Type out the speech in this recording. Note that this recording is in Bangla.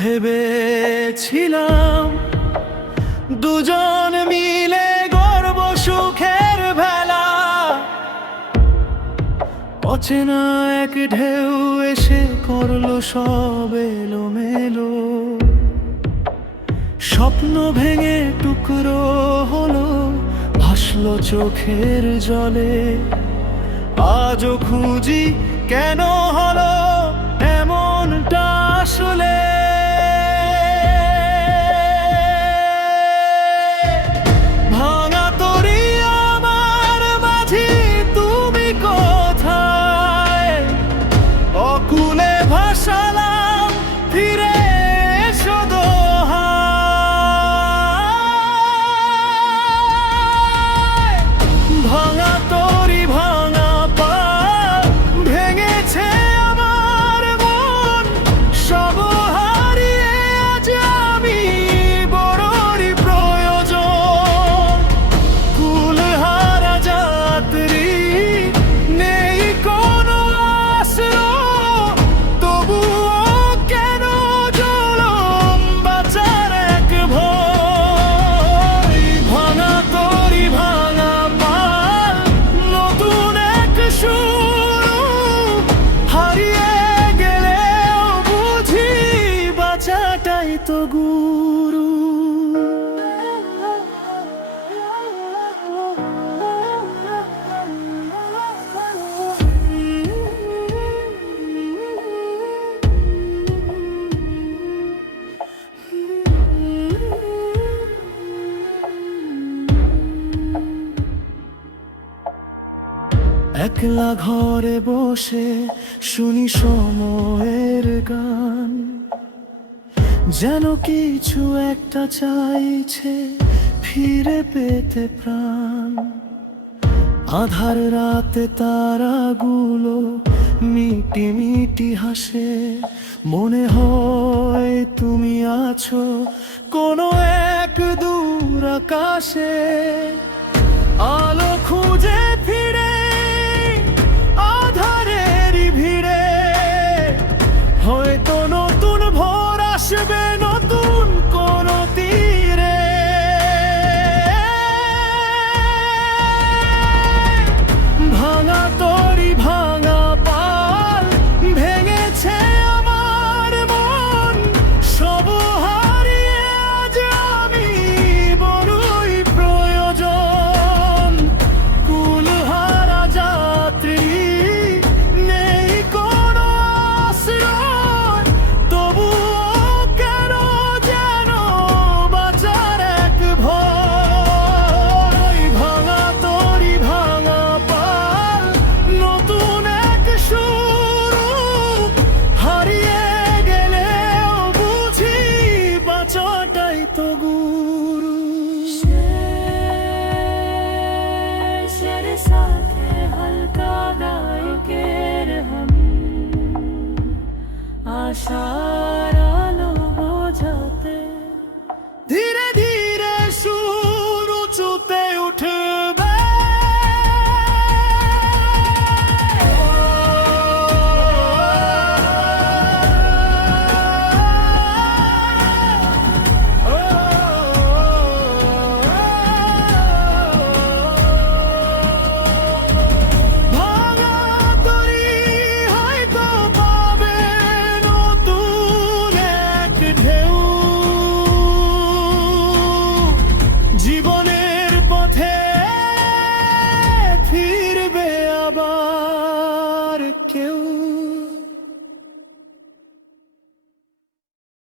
ভেবেছিলাম দুজন মিলে গর্ব সুখের ভেলা। অচেনা এক ঢেউ এসে করল সব এলো মেলো স্বপ্ন ভেঙে টুকরো হলো, ভাসলো চোখের জলে। আজও খুঁজি কেন হলো, এমনটা আসলে ফিরে গুরু। একলা ঘরে বসে শুনি সময়ের গান। যেন কিছু একটা চাইছে, ফিরে পেতে প্রাণ। আধার রাতে তারাগুলো মিটি মিটি হাসে, মনে হয় তুমি আছো কোনো এক দূর আকাশে। আলো খুঁজে ফিরে sorry